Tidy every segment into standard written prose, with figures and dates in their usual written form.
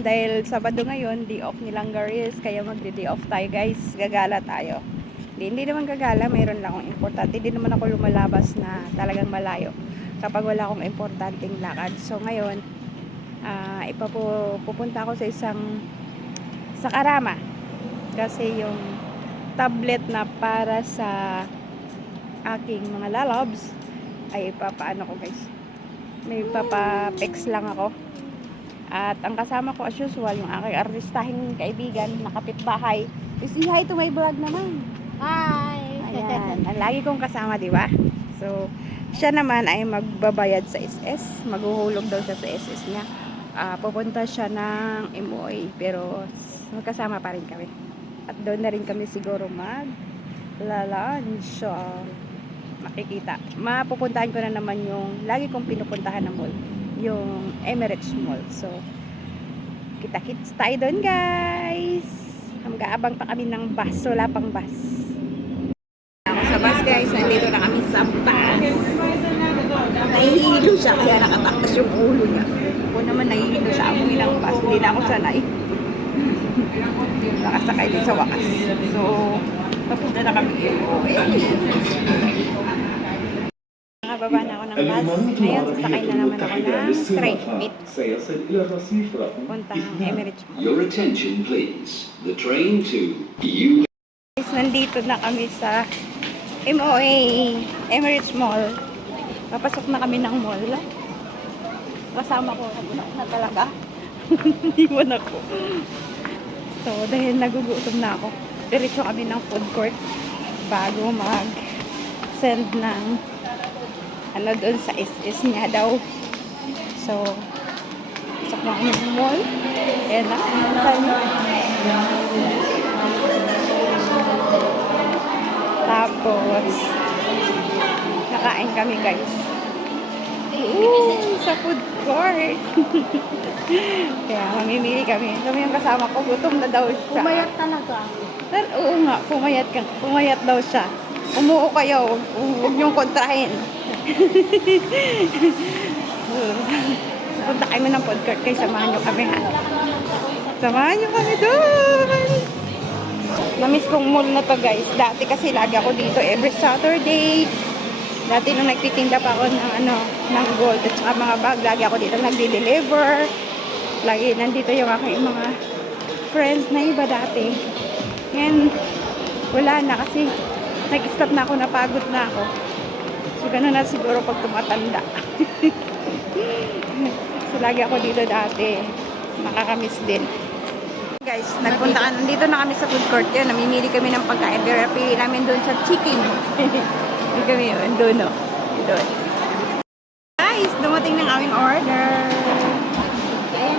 ngayon, dahil Sabado ngayon, day off nilang girls, kaya magde-day off tayo guys, gagala tayo. Hindi naman gagala, mayroon lang akong importante. Hindi naman ako lumalabas na talagang malayo kapag wala akong importanteng lakad. So ngayon, pupunta ako sa Karama. Kasi yung tablet na para sa aking mga lalabs ay ipapaano ko guys. May papapex lang ako. At ang kasama ko as usual, yung aking artistahing kaibigan na kapitbahay. Say hi to my vlog naman. Hi! Ayan, ang lagi kong kasama, di ba? So, siya naman ay magbabayad sa SS. Maghuhulog daw siya sa SS niya. Pupunta siya ng MOA, pero magkasama pa rin kami. At doon na rin kami siguro mag-lunch. Makikita. Mapupuntahan ko na naman yung lagi kong pinupuntahan na mall. Yung Emirates Mall. So, kita-kits tayo doon guys. Mag-aabang pa kami ng bus. Wala pang bus. Ako sa bus guys. Nandito na kami sa bus. Nahihilo siya kaya nakataktas yung ulo niya. Ako naman nahihilo sa amoy ng bus. Hindi na ako sanay. Nakasakay din sa wakas. So, papunta na kami. Nakababa na ako ng bus. Ngayon, sasakay na naman ako ng train. Puntang Emirates Mall. Your attention please. The train to you. Guys, nandito na kami sa MOA Emirates Mall. Papasok na kami ng mall. Kasama ko na talaga. Iwan ako. So, dahil nagugutom na ako, diretso kami ng food court bago mag-send ng ano doon sa SS niya daw. So, pasok na kami ng mall. Ayan na. Tapos, nakain kami guys. Sa food court. Kaya mamimili kami. Kami yung kasama ko, gutom na daw siya. Umayat talaga. Oo nga, pumayat daw siya. Umuo kayo, huwag niyong kontrahin. Punta kami ng food court, kaya samahan niyo kami ha. Samahan niyo kami doon. Namiss kong mall na to guys. Dati kasi lagi ako dito every Saturday. Dati nung nagtitinda pa ako ng gold at saka mga bag, lagi ako dito nagde-deliver. Lagi nandito yung aking mga friends na iba dati. Ngayon, wala na kasi nag-stop na ako, napagod na ako. So, gano'n na siguro pag tumatanda. So, lagi ako dito dati. Nakakamiss din. Guys, nandito na kami sa food court yun. Namimili kami ng pagkain. Pero pili namin doon sa chicken. Hindi kami yun. Doon o. Doon. Guys, dumating ng aming order. Chicken.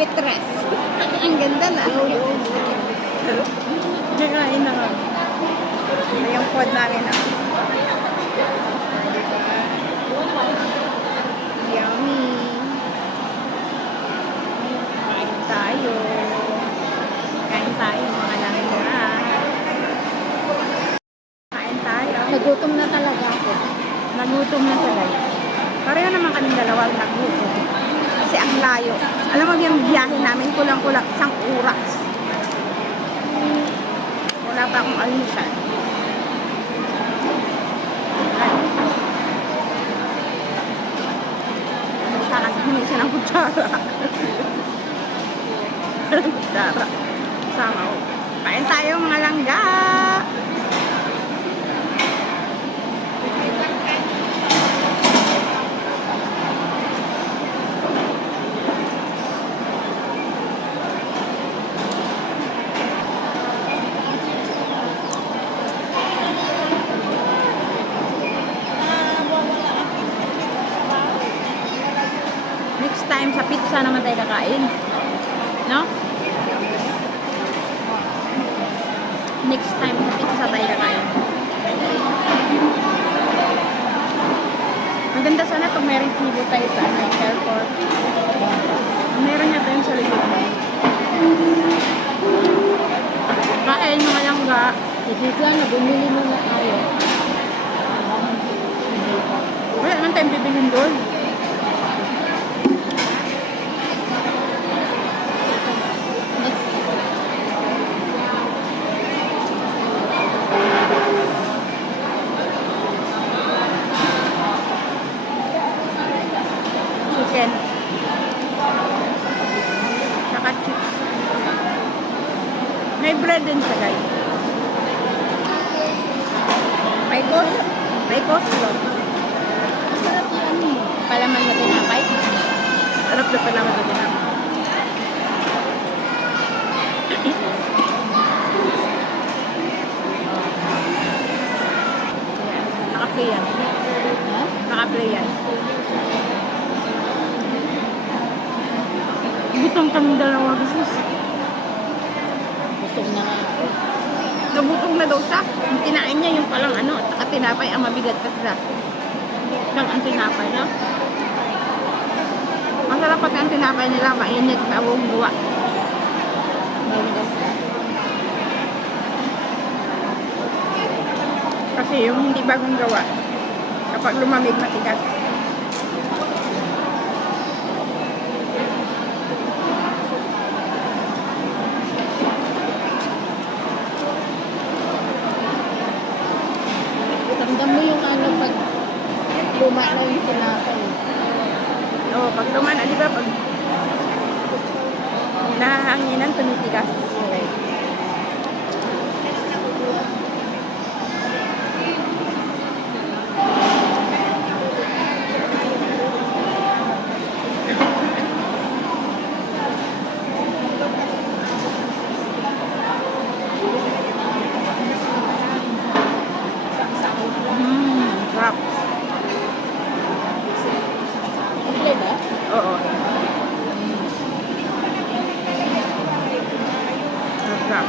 With dress. Ang ganda na. Nakain na kami. Ito yung food namin. Yummy. Kain tayo mga langga. Kain tayo. Nagutom na talaga ako. Nagutom na sila. Pareho naman kaming dalawang nagutom. Kasi ang layo. Alam mo yung biyahe namin kulang-kulang 1 oras. Wala pa akong almusal. Hindi siya ng kutsara. Kutsara. Sama ko. Kain tayo mga langga. Next time sa pizza naman tayo kakain. No? Next time sa pizza tayo kakain. Maganda sana pag meron kilo tayo sa airport. Meron niya tayo sa likod. Kain mga langga. Hindi sana, bumili mo na tayo. Wala naman tayong bibilin doon. Coleslaw. Masarap yung ano mo. Palaman na tinapay. Sarap na palaman na tinapay. Naka-play yan. Ha? Naka-play yan. Gutom kami dalawa, guys. Busog na nga ako. Nabutog na daw siya. Yung kinain niya yung palang ano, at saka tinapay ang mabigat kasi siya. Lang ang tinapay, no? Masarap pag ang tinapay nila, mainit, tawong gawa. Maligas ka. Kasi yung hindi bagong gawa, kapag lumamig, matigas. Ramdam mo yung ano pag luma na yung tinapay. Oo, pag luman, di ba, pag nahahanginan, tumitigas. Okay. Sarap. Hindi ba? Oo. Sarap.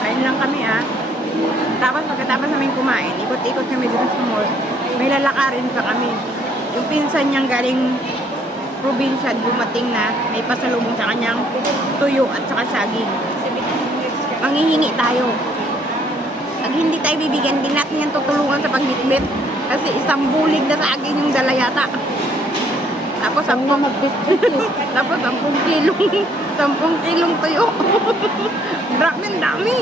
Kain lang kami Tapos pagkatapos namin kumain, ikot-ikot kami dito sa mall. May lalakarin pa kami. Yung pinsan niyang galing probinsya, dumating na, may pasalubong sa kanyang tuyo at saka saging. Manghihingi tayo. Pag hindi tayo bibigyan, din natin yan tutulungan sa pagbitbit. Kasi isang bulig na saging yung dala yata. Tapos Ang na magbitbit eh. tapos 10 kilong tuyo. Grabe, ang dami.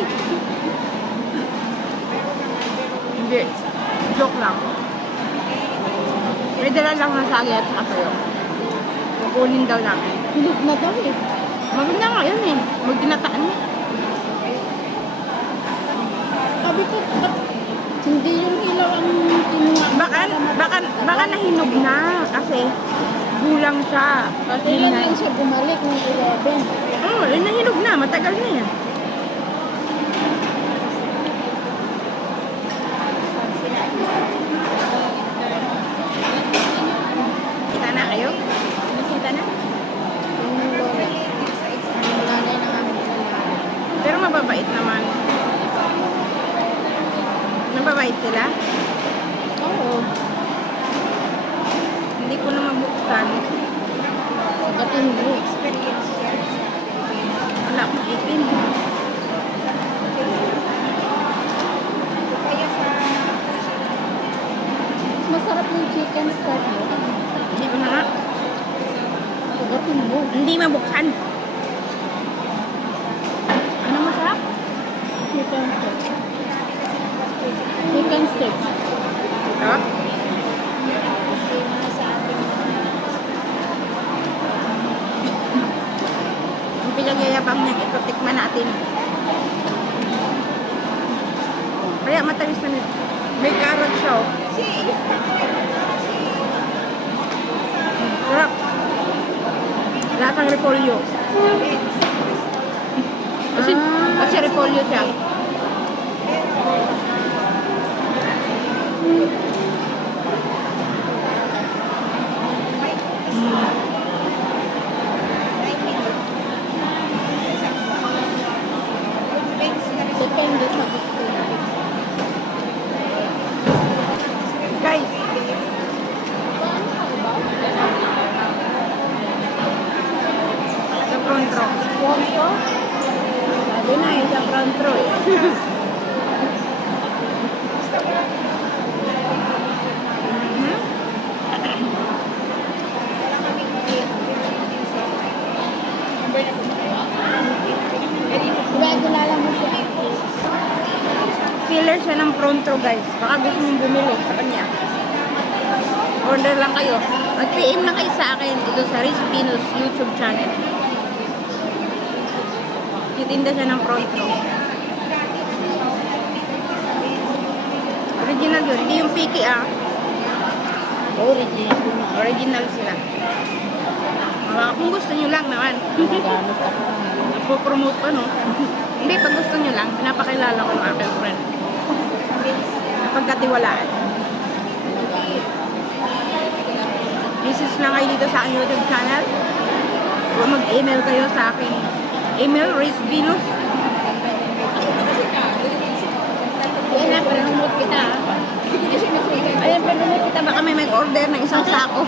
Hindi. Joke lang. May dala lang ng sagi at saka tuyo. Kukunin daw namin. Hinog na daw eh. Maganda nga yun Magdinataan mo. Sabi ko, ba't hindi yung ilaw ang kinuha? Baka nahinog na. Kasi gulang siya. Kailan lang siya bumalik ng 11? Oo, nahinog na. Matagal na yan. Kita na kayo? Nakita na? Yung lola. Yung nanay ng aming lalaki. Pero mababait naman. Mababait sila? Oo. Hindi ko na mabuksan. Pagdating mo. Wala akong ipin. Mas masarap yung chicken skirt mo. Hindi ko na nga. Pagdating mo. Hindi mabuksan. Ano masarap? Chicken skirt. Chicken steak. Ito? Ang pinagyayabang niya, ito, tikman natin. Kaya matamis na nito. May carrot siya, Sarap. Lahat ng repolyo. Kasi repolyo siya. Depende sa gusto. Guys, sa front row. Sponsor? Sabi na sa front row. Diba, kilala mo siya? Si Seller siya ng Pronto guys. Baka gusto mong bumili sa kanya. Order lang kayo. Mag-PM na kayo sa akin dito sa Riz Venus YouTube channel. Titinda siya ng Pronto. Original yun. Hindi yung piki ah. Original ko na. Original sila. Kung gusto nyo lang naman. Nagamit ako. Nagpo-promote pa no. Hindi, pag gusto nyo lang, pinapakilala ko ng aking friend. Napagkatiwalaan. Message lang kayo dito sa aking YouTube channel. O mag-email kayo sa aking email, RizVenus. Yan na, panunod kita. Ayan, pinunod kita. Baka may mag-order ng isang sako.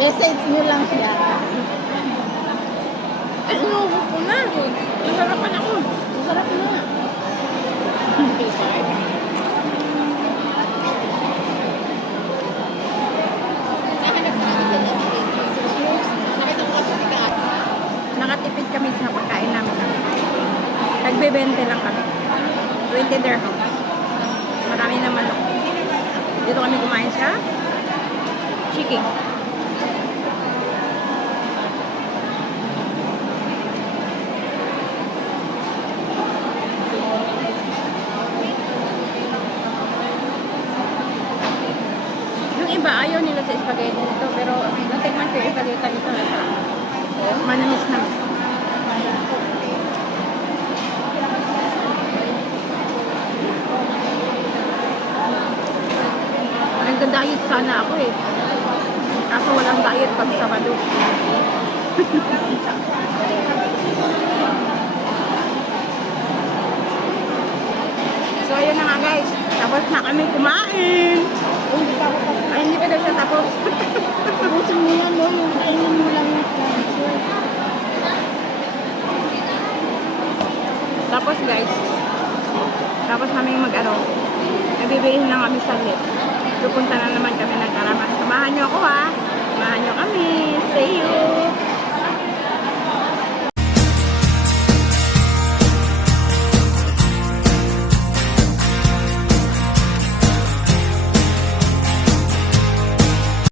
Message nyo lang siya. Ay, inuubos ko na. Nasarapan ako. Masarap na. Nakatipid kami sa pagkain namin. Nagbe-20 lang kami. 20 dirhams. Marami naman ako. Dito kami kumain sa chicken. Yung iba ayaw nila sa spaghetti nito, pero natikman ko yung iba dito na manamis-namis. Nagda-diet sana ako eh. Kaso walang diet pag Sabado. So ayun na nga guys. Tapos na kami kumain. Ay, hindi pa daw siya tapos. Ubusin mo yan, no? Yung kainin mo lang yung transfer. Tapos guys, tapos kami nagbibilihin lang kami saglit. Pupunta na naman kami ng Karamas. Samahan nyo ako ha. Samahan nyo kami. See you!